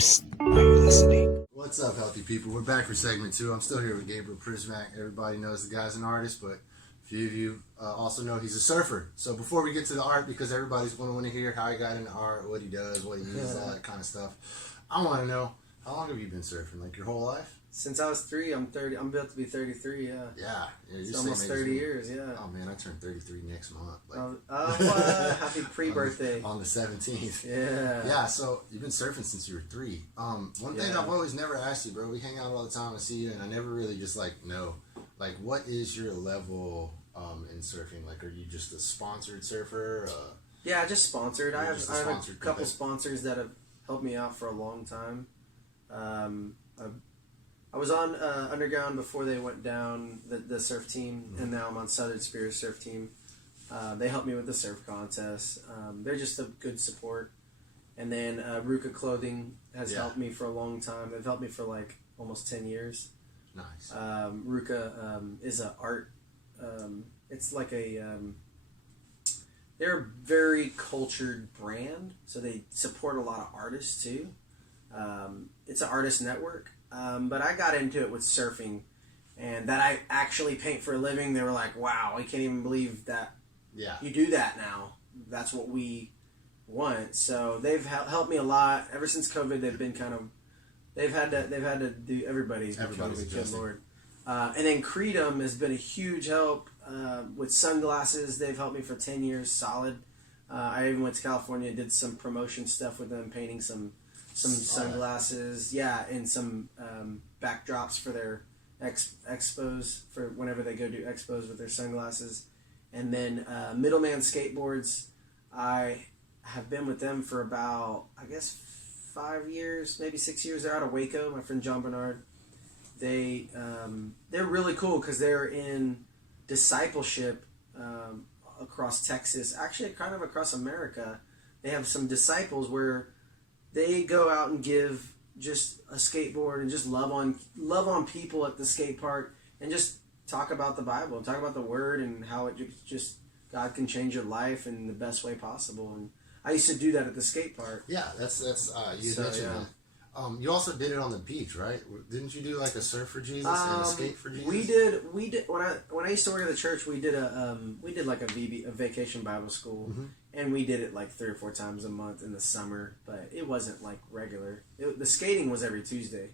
Psst, are you listening? What's up, healthy people? We're back for segment 2. I'm still here with Gabriel Prusmack. Everybody knows the guy's an artist, but a few of you also know he's a surfer. So before we get to the art, because everybody's going to want to hear how he got into art, what he does, what he uses, all that kind of stuff, I want to know, how long have you been surfing? Like your whole life? Since I was 3, I'm 30. I'm about to be 33. Yeah. Yeah, It's almost 30 years. Yeah. Oh man, I turned 33 next month. Happy pre-birthday on the 17th. Yeah. Yeah. So you've been surfing since you were 3. One thing I've always never asked you, bro. We hang out all the time. I see you, and I never really just know. Like, what is your level in surfing? Like, are you just a sponsored surfer? Yeah, just sponsored. I have a couple company? sponsors that have helped me out for a long time. I was on Underground before they went down, the surf team, and now I'm on Southern Spears surf team. They helped me with the surf contest. They're just a good support. And then Ruka Clothing has helped me for a long time. They've helped me for like almost 10 years. Nice. Ruka is a art. It's like they're a very cultured brand, so they support a lot of artists too. It's an artist network. But I got into it with surfing, and that I actually paint for a living. They were like, "Wow, I can't even believe that you do that now. That's what we want." So they've helped me a lot ever since COVID. They've had to do everybody's adjusting. Good Lord. And then Creedom has been a huge help with sunglasses. They've helped me for 10 years solid. I even went to California and did some promotion stuff with them, painting some sunglasses, and some backdrops for their expos for whenever they go do expos with their sunglasses. And then Middleman Skateboards, I have been with them for about, I guess, 5 years, maybe 6 years. They're out of Waco. My friend John Bernard. They're really cool because they're in discipleship across Texas, actually kind of across America. They have some disciples where they go out and give just a skateboard and just love on people at the skate park and just talk about the Bible and talk about the Word and how it just God can change your life in the best way possible. And I used to do that at the skate park. Yeah, that's you mentioned that. You also did it on the beach, right? Didn't you do like a surf for Jesus and a skate for Jesus? We did when I used to work at the church. We did like a vacation Bible school, and we did it like 3 or 4 times a month in the summer. But it wasn't like regular. The skating was every Tuesday,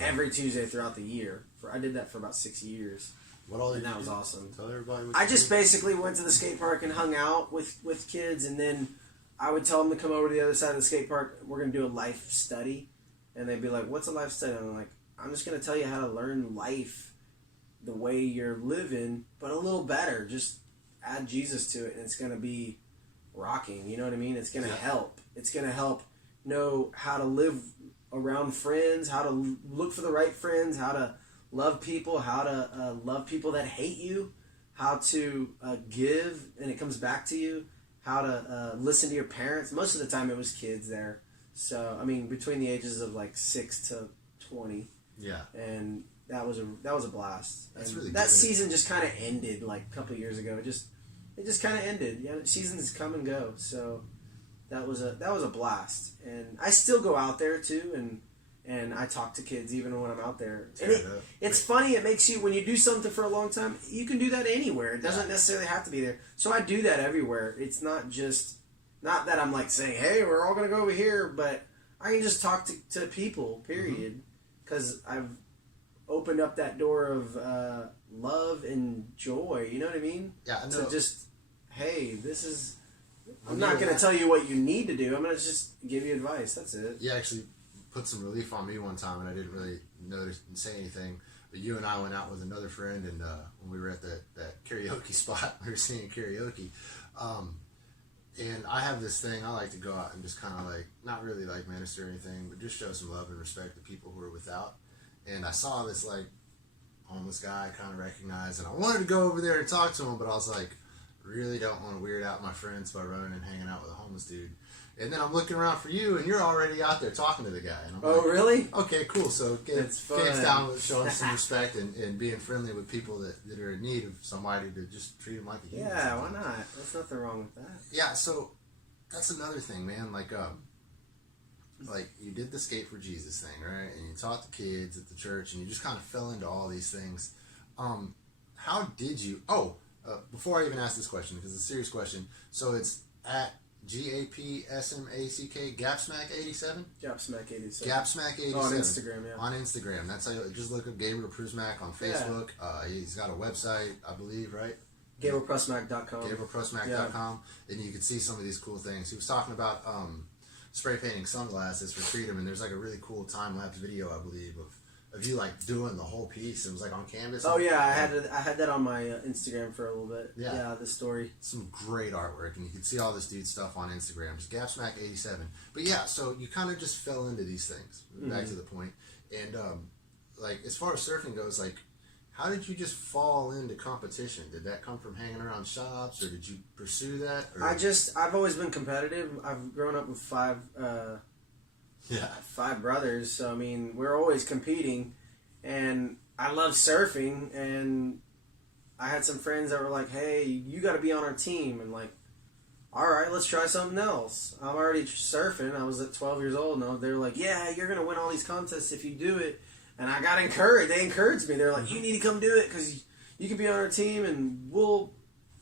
every Tuesday throughout the year. I did that for about 6 years. And that was awesome. Tell everybody. I just basically went to the skate park and hung out with kids, and then I would tell them to come over to the other side of the skate park. We're gonna do a life study. And they'd be like, "What's a life study?" And I'm like, "I'm just going to tell you how to learn life the way you're living, but a little better. Just add Jesus to it, and it's going to be rocking." You know what I mean? It's going to help. It's going to help know how to live around friends, how to look for the right friends, how to love people, how to love people that hate you, how to give, and it comes back to you, how to listen to your parents. Most of the time it was kids there. So, I mean, between the ages of like 6 to 20. Yeah. And that was a blast. That's really that season just kind of ended like a couple of years ago. It just kind of ended. Yeah, seasons come and go. So that was a blast. And I still go out there too, and I talk to kids even when I'm out there. And it's funny. It makes you, when you do something for a long time, you can do that anywhere. It doesn't necessarily have to be there. So I do that everywhere. It's not that I'm like saying, "Hey, we're all going to go over here," but I can just talk to people, period. Because I've opened up that door of love and joy, you know what I mean? Yeah. So just, hey, this is... I'm not going to tell you what you need to do. I'm going to just give you advice. That's it. You actually put some relief on me one time, and I didn't really notice and say anything. But you and I went out with another friend, and when we were at that karaoke spot, we were singing karaoke. And I have this thing, I like to go out and just kind of not really minister or anything, but just show some love and respect to people who are without. And I saw this homeless guy I kind of recognized, and I wanted to go over there and talk to him, but I was like, really don't want to weird out my friends by running and hanging out with a homeless dude. And then I'm looking around for you, and you're already out there talking to the guy. And I'm really? Okay, cool. So it's down with showing some respect and being friendly with people that are in need of somebody to just treat them like a human. Yeah, why not? There's nothing wrong with that. Yeah, so that's another thing, man. like you did the Skate for Jesus thing, right? And you taught the kids at the church, and you just kind of fell into all these things. How did you? Before I even ask this question, because it's a serious question. So it's at GAPSMACK Gapsmack87. Gapsmack87. Gapsmack87 on Instagram. Yeah. On Instagram. That's how you just look up Gabriel Prusmack on Facebook. He's got a website, I believe, right? GabrielPrusmack.com. GabrielPrusmack.com. And you can see some of these cool things. He was talking about spray painting sunglasses for freedom, and there's like a really cool time lapse video, I believe, of you like doing the whole piece. It was like on canvas. Oh yeah, I had that on my Instagram for a little bit. Yeah, the story. Some great artwork, and you can see all this dude's stuff on Instagram. Just Gapsmack87. But yeah, so you kind of just fell into these things. Back to the point, and like as far as surfing goes, like how did you just fall into competition? Did that come from hanging around shops, or did you pursue that? Or? I've always been competitive. I've grown up with five brothers, so I mean we're always competing, and I love surfing, and I had some friends that were like, hey, you got to be on our team, and like, all right, let's try something else. I'm already surfing. I was at 12 years old, and they were like, yeah, you're gonna win all these contests if you do it. And I got encouraged. They encouraged me. They're like, you need to come do it because you can be on our team, and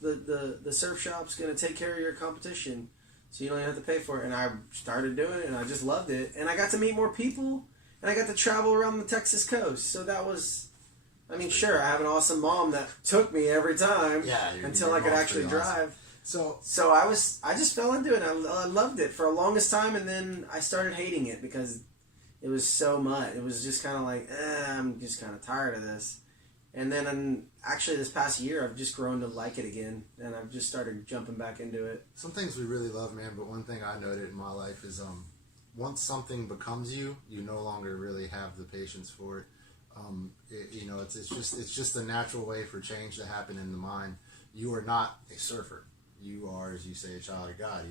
the surf shop's gonna take care of your competition. So you don't even have to pay for it. And I started doing it, and I just loved it. And I got to meet more people, and I got to travel around the Texas coast. So that was, I mean, sure, I have an awesome mom that took me every time until I could actually drive. Awesome. So I just fell into it. And I loved it for the longest time, and then I started hating it because it was so much. It was just kind of like, I'm just kind of tired of this. And then actually this past year, I've just grown to like it again, and I've just started jumping back into it. Some things we really love, man, but one thing I noted in my life is once something becomes you, you no longer really have the patience for it. It's just a natural way for change to happen in the mind. You are not a surfer. You are, as you say, a child of God.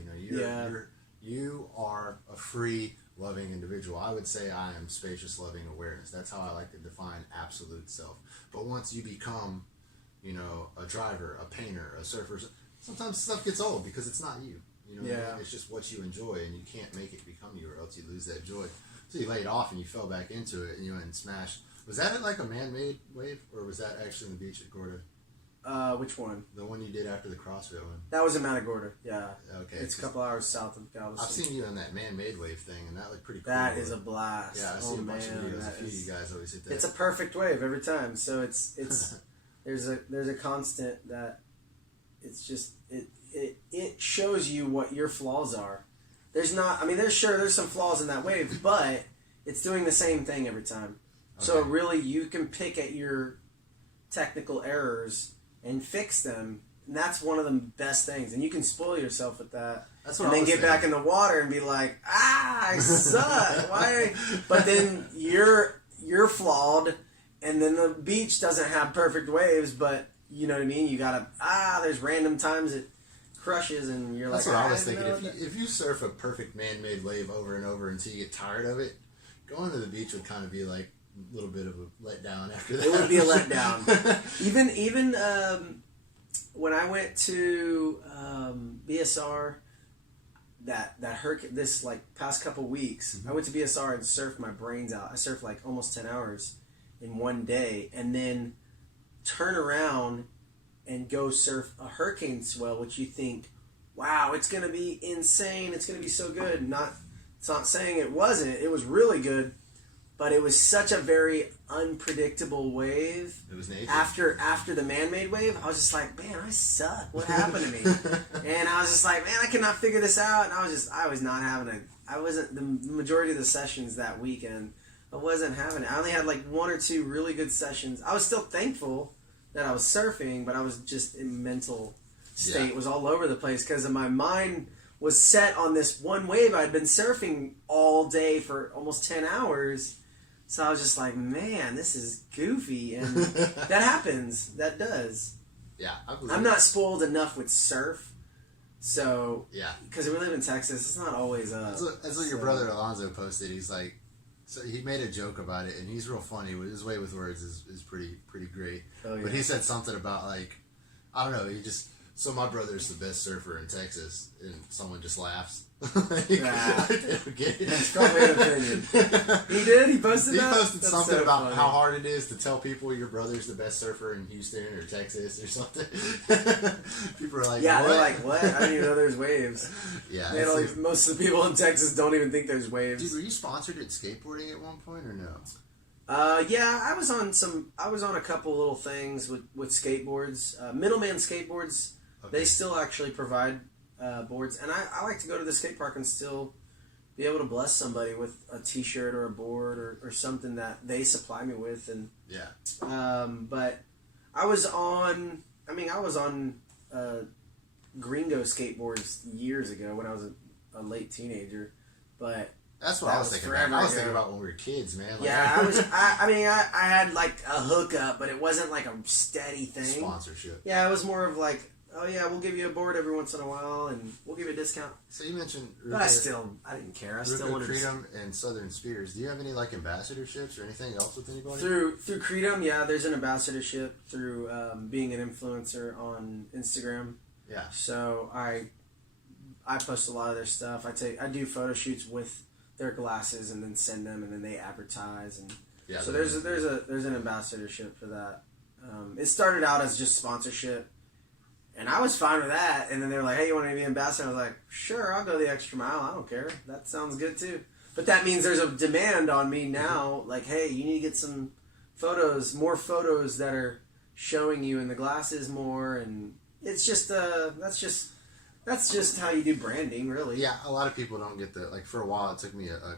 You are a free, loving individual. I would say I am spacious, loving awareness. That's how I like to define absolute self. But once you become, a driver, a painter, a surfer, sometimes stuff gets old because it's not you. It's just what you enjoy, and you can't make it become you, or else you lose that joy. So you laid off and you fell back into it, and you went and smashed. Was that like a man-made wave, or was that actually on the beach at Gorda? Which one? The one you did after the CrossFit one. That was in Matagorda, yeah. Okay. It's a couple hours south of Galveston. I've seen you on that man-made wave thing, and that looked pretty cool. That is a blast. Yeah, I've seen a bunch of videos. A few of you guys always hit that. It's a perfect wave every time. So it's there's a constant that it's just it shows you what your flaws are. There's some flaws in that wave, but it's doing the same thing every time. Okay. So really you can pick at your technical errors and fix them, and that's one of the best things. And you can spoil yourself with that, and then get back in the water and be like, I suck. Why? But then you're flawed, and then the beach doesn't have perfect waves. But you know what I mean. You gotta there's random times it crushes, and you're that's like. That's what I was thinking. If you surf a perfect man-made wave over and over until you get tired of it, going to the beach would kind of be like a little bit of a letdown after that. It would be a letdown. even when I went to BSR, that hurricane, this like past couple weeks, I went to BSR and surfed my brains out. I surfed like almost 10 hours in one day, and then turn around and go surf a hurricane swell, which you think, wow, it's gonna be insane. It's gonna be so good. It's not saying it wasn't. It was really good. But it was such a very unpredictable wave. It was nature. After the man-made wave, I was just like, man, I suck. What happened to me? And I was just like, man, I cannot figure this out. And I was not having it. I wasn't, the majority of the sessions that weekend, I wasn't having it. I only had like one or two really good sessions. I was still thankful that I was surfing, but I was just in mental state. It was all over the place because my mind was set on this one wave. I'd been surfing all day for almost 10 hours. So I was just like, man, this is goofy. And that happens. That does. Yeah, I'm not spoiled enough with surf. So, yeah. Because we live in Texas, it's not always That's what your brother Alonzo posted. He's like, so he made a joke about it, and he's real funny. His way with words is pretty great. Oh, yeah. But he said something about, like, I don't know, So my brother's the best surfer in Texas, and someone just laughs. That's probably an opinion. He did? He posted that? He posted That's something so about funny. how hard it is to tell people your brother's the best surfer in Houston or Texas or something. People are like, yeah, what? they're like, what? I didn't even know there's waves. Yeah. They don't, most of the people in Texas don't even think there's waves. Dude, were you sponsored at skateboarding at one point or no? Yeah, I was on a couple little things with skateboards. Middleman Skateboards, Okay. they still actually provide boards, and I like to go to the skate park and still be able to bless somebody with a T-shirt or a board or something that they supply me with. And yeah, but I was on Gringo skateboards years ago when I was a late teenager, but. that's what I was thinking about. I was thinking about when we were kids, man. Like, Yeah, I had like a hookup, but it wasn't like a steady thing. Sponsorship. Yeah, it was more of like, oh yeah, we'll give you a board every once in a while, and we'll give you a discount. So you mentioned But I didn't care. I still wanted Creedom and Southern Spears. Do you have any like ambassadorships or anything else with anybody? Through Creedom, yeah, there's an ambassadorship through being an influencer on Instagram. Yeah. So I post a lot of their stuff. I do photo shoots with their glasses and then send them, and then they advertise. And Yeah. so there's an ambassadorship for that. It started out as just sponsorship, and I was fine with that. And then they were like, "Hey, you want to be ambassador?" I was like, "Sure, I'll go the extra mile. I don't care. That sounds good too." But that means there's a demand on me now. Like, hey, you need to get some more photos that are showing you in the glasses more, and it's just that's just how you do branding, really. Yeah, a lot of people don't get the, like, for a while it took me a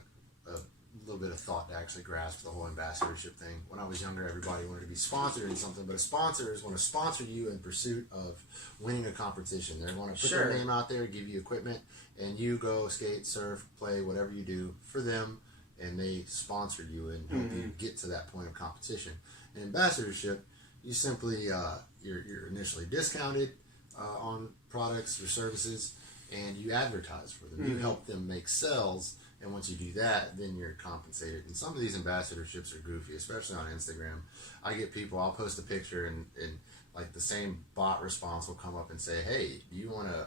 little bit of thought to actually grasp the whole ambassadorship thing. When I was younger, everybody wanted to be sponsored in something, but a sponsor is want to sponsor you in pursuit of winning a competition. They want to put their name out there, give you equipment, and you go skate, surf, play, whatever you do for them, and they sponsor you and help you get to that point of competition. In ambassadorship, you simply, you're initially discounted on products or services, and you advertise for them. You help them make sales, and once you do that, then you're compensated. And some of these ambassadorships are goofy, especially on Instagram. I get people, I'll post a picture, and like the same bot response will come up and say, "Hey, do you want to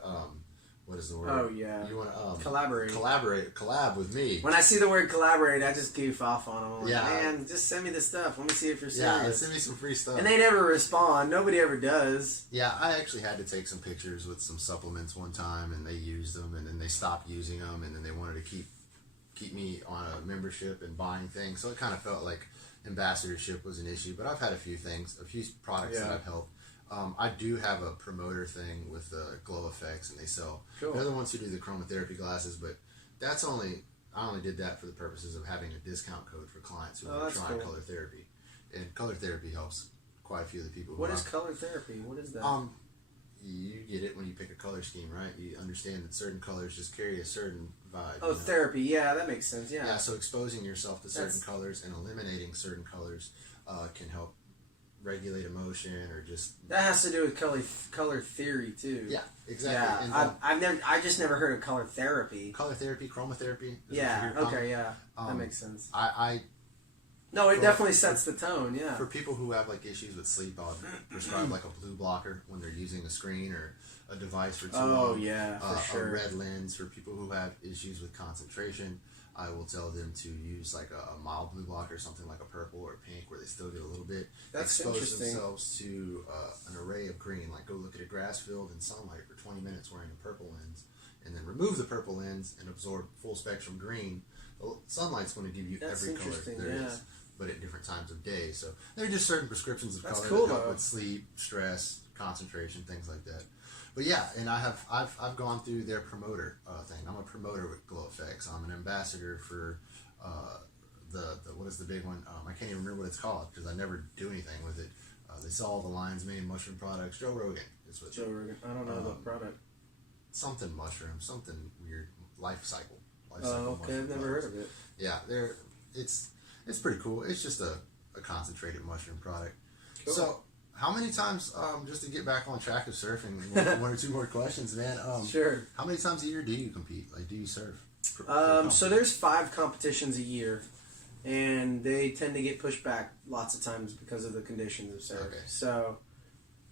what is the word? Oh yeah. You want to collab with me?" When I see the word collaborate, I just goof off on them. I'm like, Yeah. man, just send me the stuff. Let me see if you're Yeah, serious. send me some free stuff. And they never respond. Nobody ever does. Yeah, I actually had to take some pictures with some supplements one time, and they used them, and then they stopped using them, and then they wanted to keep me on a membership and buying things. So it kind of felt like ambassadorship was an issue. But I've had a few products that I've helped. I do have a promoter thing with Glow Effects, and they sell. Cool. They're the ones who do the chromotherapy glasses, but I only did that for the purposes of having a discount code for clients who are trying color therapy. And color therapy helps quite a few of the people. What is color therapy? What is that? You get it when you pick a color scheme, right? You understand that certain colors just carry a certain vibe. Oh, therapy. Yeah, that makes sense. Yeah. Yeah, so exposing yourself to certain colors and eliminating certain colors can help regulate emotion or just... That has to do with color theory, too. Yeah, exactly. Yeah, I just never heard of color therapy. Color therapy, chromotherapy. Yeah, okay, yeah. That makes sense. No, it definitely sets the tone, yeah. For people who have like issues with sleep, I'll prescribe like a blue blocker when they're using a screen or a device for too long. Oh, yeah, for sure. A red lens for people who have issues with concentration. I will tell them to use like a mild blue blocker, something like a purple or a pink, where they still get a little bit. That's expose interesting. themselves to an array of green. Like go look at a grass field in sunlight for 20 minutes wearing a purple lens, and then remove the purple lens and absorb full spectrum green. The sunlight's going to give you every color there is, but at different times of day. So there are just certain prescriptions of color that help with sleep, stress, concentration, things like that. But yeah, and I've gone through their promoter thing. I'm a promoter with Glow Effects. I'm an ambassador for the what is the big one? I can't even remember what it's called because I never do anything with it. They sell all the Lion's Mane mushroom products. Joe Rogan is what. Joe Rogan. I don't know the product. Something mushroom, something weird. Life cycle. Oh, okay. I've never heard of it. Yeah, it's pretty cool. It's just a concentrated mushroom product. Cool. So, how many times, just to get back on track of surfing, one or two more questions, man. Sure. How many times a year do you compete? Like, do you surf? So there's 5 competitions a year, and they tend to get pushed back lots of times because of the conditions of surf. Okay. So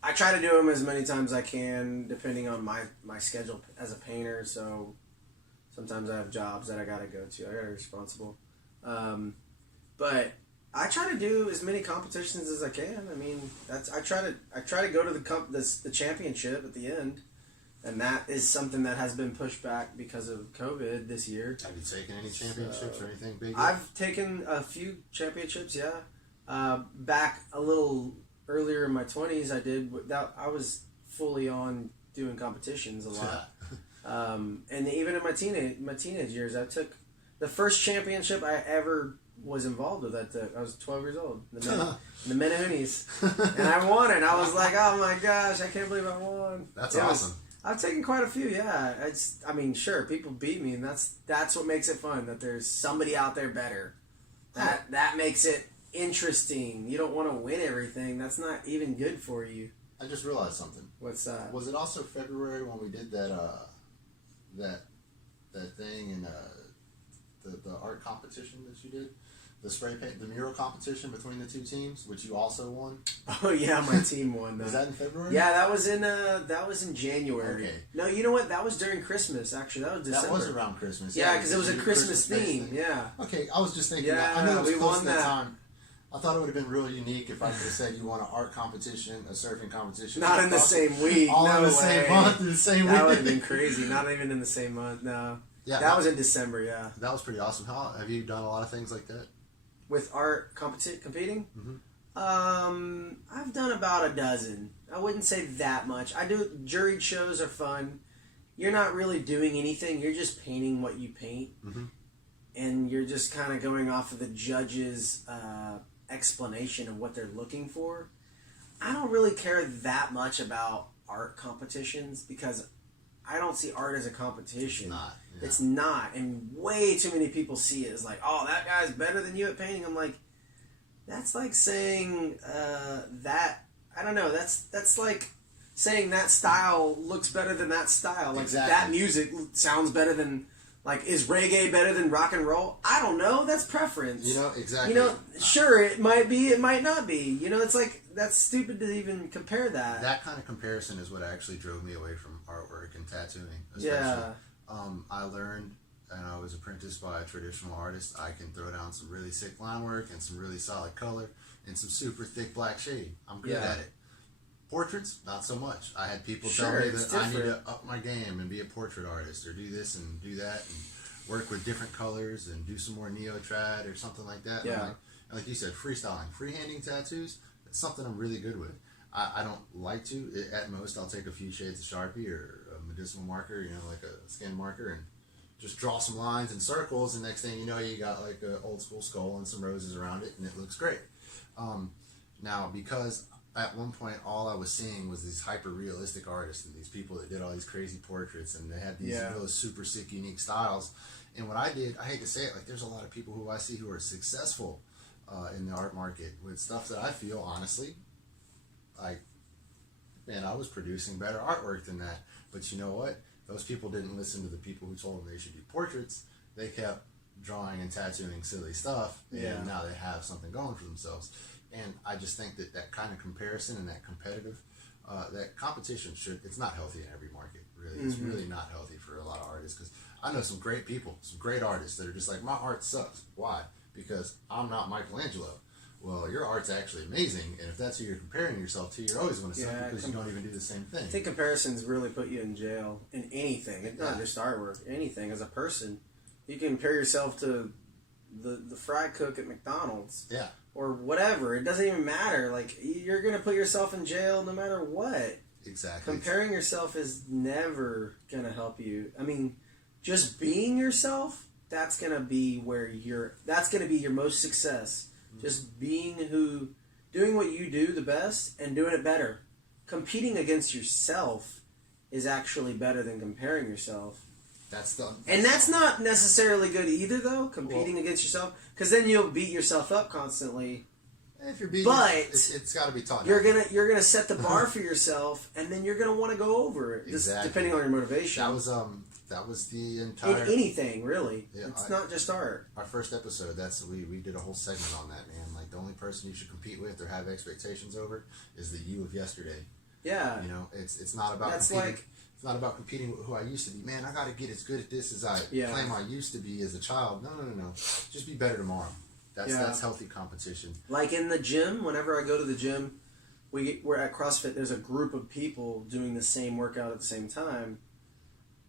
I try to do them as many times as I can, depending on my schedule as a painter. So sometimes I have jobs that I gotta go to. I gotta be responsible. But I try to do as many competitions as I can. I mean, I try to go to the championship at the end, and that is something that has been pushed back because of COVID this year. Have you taken any championships or anything big? I've taken a few championships. Yeah, back a little earlier in my 20s, I did that. I was fully on doing competitions a lot, and even in my teenage years, I took the first championship I ever was involved with. I was 12 years old. The Menahoonies, and I won it. I was like, oh my gosh, I can't believe I won. That's awesome. I've taken quite a few. Yeah, I mean, sure, people beat me, and that's what makes it fun. That there's somebody out there better. That makes it interesting. You don't want to win everything. That's not even good for you. I just realized something. What's that? Was it also February when we did that thing in the art competition that you did? The spray paint, the mural competition between the two teams, which you also won. Oh yeah, my team won. Was that in February? Yeah, that was in January. Okay. No, you know what? That was during Christmas. Actually, that was December. That was around Christmas. Yeah, because it was a Christmas theme. Yeah. Okay, I was just thinking. Yeah, I knew it was we close won to that. the time. I thought it would have been real unique if I could have said you won an art competition, a surfing competition. Not in the same week. All no in the way. same month, in the same week. That would have been crazy. Not even in the same month. No. Yeah, that was in December. Yeah. That was pretty awesome. Have you done a lot of things like that? With art competing? Mm-hmm. I've done about a dozen. I wouldn't say that much. I do juried shows are fun. You're not really doing anything. You're just painting what you paint, and you're just kind of going off of the judge's explanation of what they're looking for. I don't really care that much about art competitions because I don't see art as a competition. It's not, and way too many people see it as like, oh, that guy's better than you at painting. I'm like, that's like saying that. I don't know. That's like saying that style looks better than that style. Like that music sounds better than. Like, is reggae better than rock and roll? I don't know. That's preference. You know, exactly. You know, sure, it might be, it might not be. You know, it's like, that's stupid to even compare that. That kind of comparison is what actually drove me away from artwork and tattooing, especially. Yeah. I learned, and I was apprenticed by a traditional artist, I can throw down some really sick line work and some really solid color and some super thick black shading. I'm good at it. Portraits, not so much. I had people tell me that I need to up my game and be a portrait artist or do this and do that and work with different colors and do some more neo-trad or something like that. Yeah. Like you said, freestyling. Freehanding tattoos, that's something I'm really good with. I don't like to. At most, I'll take a few shades of Sharpie or a medicinal marker, you know, like a skin marker, and just draw some lines and circles, and next thing you know, you got like an old school skull and some roses around it, and it looks great. Now, because at one point all I was seeing was these hyper realistic artists and these people that did all these crazy portraits and they had these really super sick unique styles, and what I did, I hate to say it, like there's a lot of people who I see who are successful in the art market with stuff that I feel honestly like, man, I was producing better artwork than that. But you know what, those people didn't listen to the people who told them they should do portraits. They kept drawing and tattooing silly stuff, and now they have something going for themselves. And I just think that kind of comparison and that competitive, that competition it's not healthy in every market, really. It's really not healthy for a lot of artists, because I know some great people, some great artists that are just like, my art sucks. Why? Because I'm not Michelangelo. Well, your art's actually amazing, and if that's who you're comparing yourself to, you're always going to suck because you don't even do the same thing. I think comparisons really put you in jail in anything. It's not just artwork, anything. As a person, you can compare yourself to the fry cook at McDonald's. Yeah. Or whatever. It doesn't even matter. Like, you're going to put yourself in jail no matter what. Exactly. Comparing yourself is never going to help you. I mean, just being yourself, that's going to be that's going to be your most success. Just being doing what you do the best and doing it better. Competing against yourself is actually better than comparing yourself. And that's not necessarily good either, though, competing against yourself, because then you'll beat yourself up constantly. If you're beating, it's got to be taught. You're gonna set the bar for yourself, and then you're gonna want to go over it, just depending on your motivation. That was the entire anything really. Yeah, it's not just art. Our first episode, we did a whole segment on that, man. Like, the only person you should compete with or have expectations over is the you of yesterday. Yeah. You know, it's not about That's competing. like, It's not about competing with who I used to be. Man, I got to get as good at this as I claim I used to be as a child. No. Just be better tomorrow. That's healthy competition. like in the gym, whenever I go to the gym, we're at CrossFit, there's a group of people doing the same workout at the same time.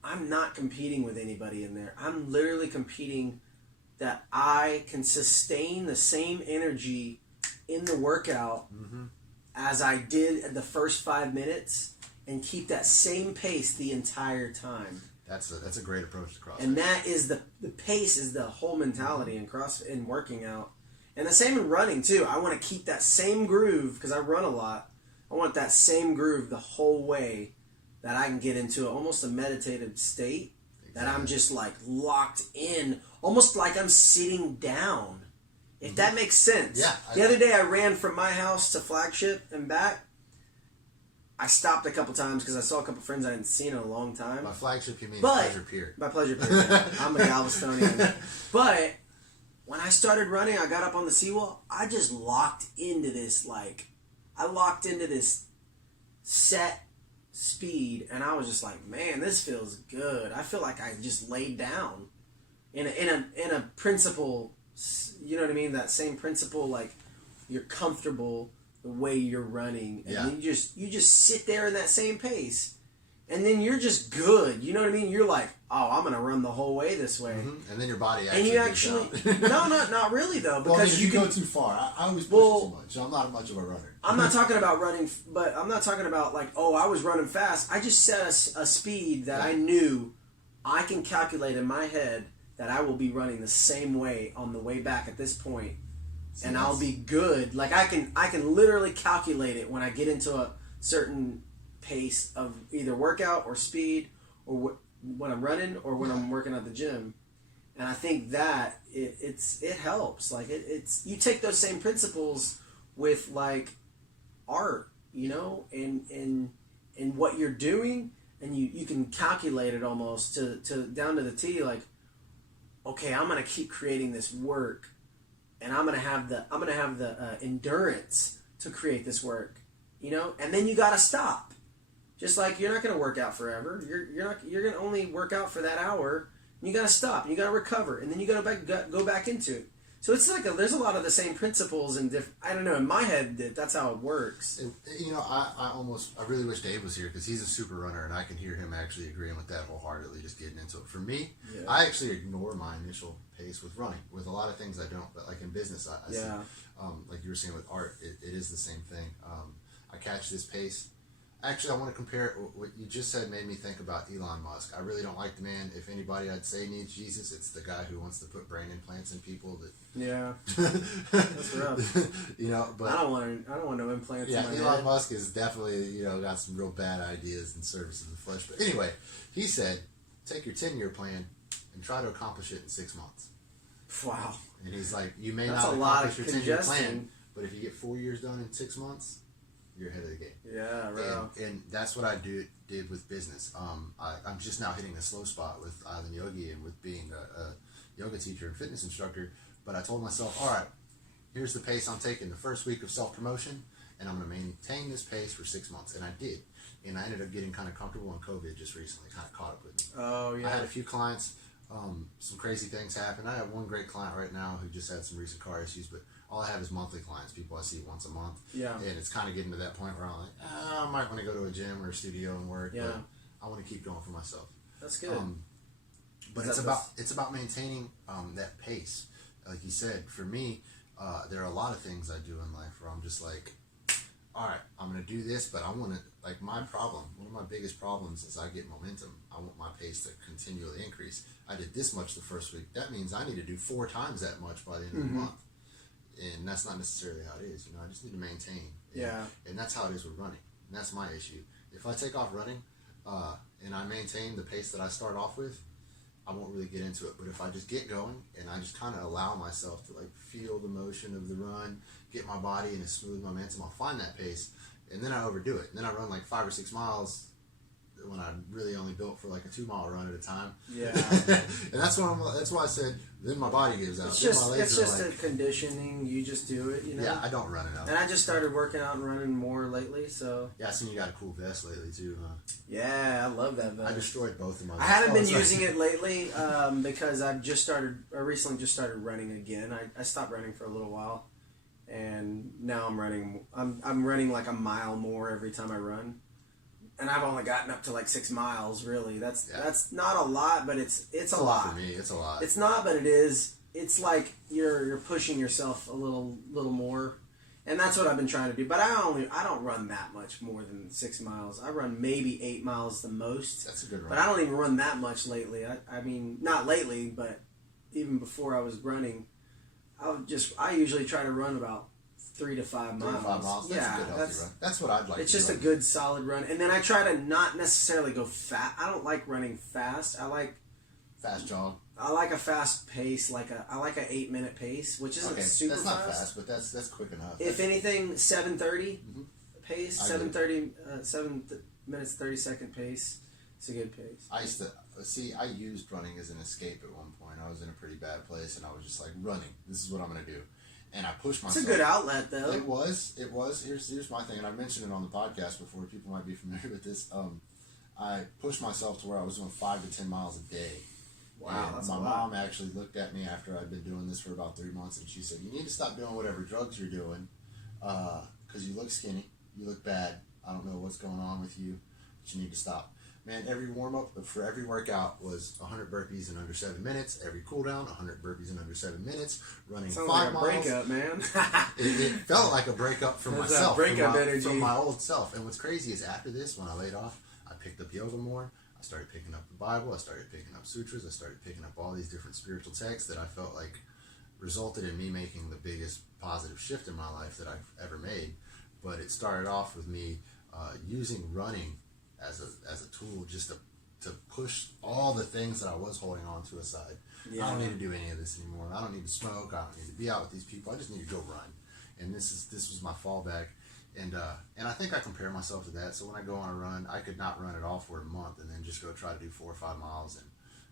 I'm not competing with anybody in there. I'm literally competing that I can sustain the same energy in the workout as I did at the first 5 minutes and keep that same pace the entire time. That's a great approach to CrossFit. And that is the pace is the whole mentality in CrossFit, in working out. And the same in running too. I want to keep that same groove because I run a lot. I want that same groove the whole way, that I can get into almost a meditative state, that I'm just like locked in, almost like I'm sitting down. If that makes sense. Yeah. The other day I ran from my house to Flagship and back. I stopped a couple times because I saw a couple friends I hadn't seen in a long time. By Flagship, you mean But Pleasure Pier. by Pleasure Pier, yeah. I'm a Galvestonian. But when I started running, I got up on the seawall. I just locked into this, set speed, and I was just like, man, this feels good. I feel like I just laid down in a principle. You know what I mean? That same principle, like you're comfortable the way you're running, and then you just sit there in that same pace, and then you're just good. You know what I mean? You're like, oh, I'm gonna run the whole way this way, and then your body actually, not really though, because well, if you go too far. I always push too much. So I'm not much of a runner. I'm not talking about running, but I'm not talking about like, oh, I was running fast. I just set a speed that I knew I can calculate in my head that I will be running the same way on the way back at this point, and I'll be good. Like I can literally calculate it when I get into a certain pace of either workout or speed, or when I'm running or when I'm working at the gym. And I think that it helps. Like it's you take those same principles with like art, you know, and what you're doing, and you can calculate it almost to down to the T. Like, okay, I'm gonna keep creating this work, and I'm gonna have the endurance to create this work, you know. And then you gotta stop. Just like you're not gonna work out forever. You're gonna only work out for that hour. And you gotta stop. And you gotta recover, and then you gotta go back into it. So it's like there's a lot of the same principles and I don't know, in my head that's how it works. And, you know, I really wish Dave was here because he's a super runner, and I can hear him actually agreeing with that wholeheartedly, just getting into it. For me, I actually ignore my initial pace with running. With a lot of things I don't, but like in business, I see, like you were saying with art, it is the same thing. I catch this pace. Actually, I want to compare it. What you just said made me think about Elon Musk. I really don't like the man. If anybody I'd say needs Jesus, it's the guy who wants to put brain implants in people. That's rough. You know, but I don't want no implants. Yeah, in my Elon head. Musk is definitely got some real bad ideas in service of the flesh. But anyway, he said, take your 10-year plan and try to accomplish it in 6 months. Wow. And he's like, you may That's not a lot accomplish of your 10-year congestion. plan, but if you get 4 years done in 6 months, you're ahead of the game. Yeah, right. And that's what I did with business. I'm just now hitting a slow spot with Island Yogi and with being a yoga teacher and fitness instructor. But I told myself, all right, here's the pace I'm taking the first week of self-promotion, and I'm going to maintain this pace for 6 months. And I did. And I ended up getting kind of comfortable, and COVID just recently kind of caught up with me. Oh, yeah. I had a few clients. Some crazy things happened. I have one great client right now who just had some recent car issues, but all I have is monthly clients, people I see once a month. Yeah. And it's kind of getting to that point where I'm like, I might want to go to a gym or a studio and work, but I want to keep going for myself. That's good. But it's about maintaining that pace. Like you said, for me, there are a lot of things I do in life where I'm just like, all right, I'm going to do this, but I want to, like my problem, one of my biggest problems is I get momentum. I want my pace to continually increase. I did this much the first week. That means I need to do 4 times that much by the end of the month. And that's not necessarily how it is. I just need to maintain. And that's how it is with running. And that's my issue. If I take off running and I maintain the pace that I start off with, I won't really get into it. But if I just get going and I just kind of allow myself to like feel the motion of the run, get my body in a smooth momentum, I'll find that pace. And then I overdo it. And then I run like 5 or 6 miles when I really only built for like a 2 mile run at a time. Yeah. And that's why I said then my body gives out. It's Then just my legs are a conditioning. You just do it, you know. Yeah, I don't run enough. And I just started working out and running more lately, so. Yeah, I seen you got a cool vest lately too, huh? Yeah, I love that vest. I destroyed both of my. I haven't been using it lately because I recently just started running again. I stopped running for a little while, and now I'm running. I'm running like a mile more every time I run, and I've only gotten up to like 6 miles. Really, that's not a lot, but it's a lot for me. It's a lot. It's not, but it is. It's like you're pushing yourself a little more. And that's what I've been trying to do. But I don't run that much more than 6 miles. I run maybe 8 miles the most. That's a good run. But I don't even run that much lately. I mean, not lately, but even before I was running, I usually try to run about 3 to 5 miles. 3 to 5 miles. That's a good healthy run. That's what I'd like. It's to just do. a good solid run. And then I try to not necessarily go fast. I don't like running fast. I like fast jog. I like a fast pace, I like an 8-minute pace, which isn't super fast. That's not fast, but that's quick enough. If anything, 7:30 pace, 7:30, 7 minutes 30-second pace. It's a good pace. I used running as an escape at one point. I was in a pretty bad place, and I was just like, running. This is what I'm going to do, and I pushed myself. It's a good outlet, though. It was. Here's my thing, and I mentioned it on the podcast before. People might be familiar with this. I pushed myself to where I was doing 5 to 10 miles a day. Wow, and that's my a lot. mom actually looked at me after I'd been doing this for about 3 months, and she said, "You need to stop doing whatever drugs you're doing, because you look skinny, you look bad. I don't know what's going on with you, but you need to stop." Man, every warm up for every workout was 100 burpees in under 7 minutes. Every cool down, 100 burpees in under 7 minutes. Running Sounds 5 like a miles. breakup, man. It felt like a breakup from There's myself, that breakup energy. from my old self. And what's crazy is after this, when I laid off, I picked up yoga more. I started picking up the Bible. I started picking up sutras. I started picking up all these different spiritual texts that I felt like resulted in me making the biggest positive shift in my life that I've ever made. But it started off with me using running as a tool just to push all the things that I was holding on to aside. Yeah. I don't need to do any of this anymore. I don't need to smoke. I don't need to be out with these people. I just need to go run. And this was my fallback. And I think I compare myself to that. So when I go on a run, I could not run at all for a month and then just go try to do 4 or 5 miles and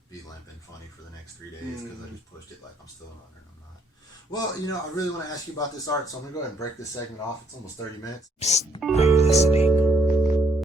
be limping funny for the next 3 days because I just pushed it like I'm still a runner and I'm not. Well, I really want to ask you about this art, so I'm going to go ahead and break this segment off. It's almost 30 minutes. Are you listening?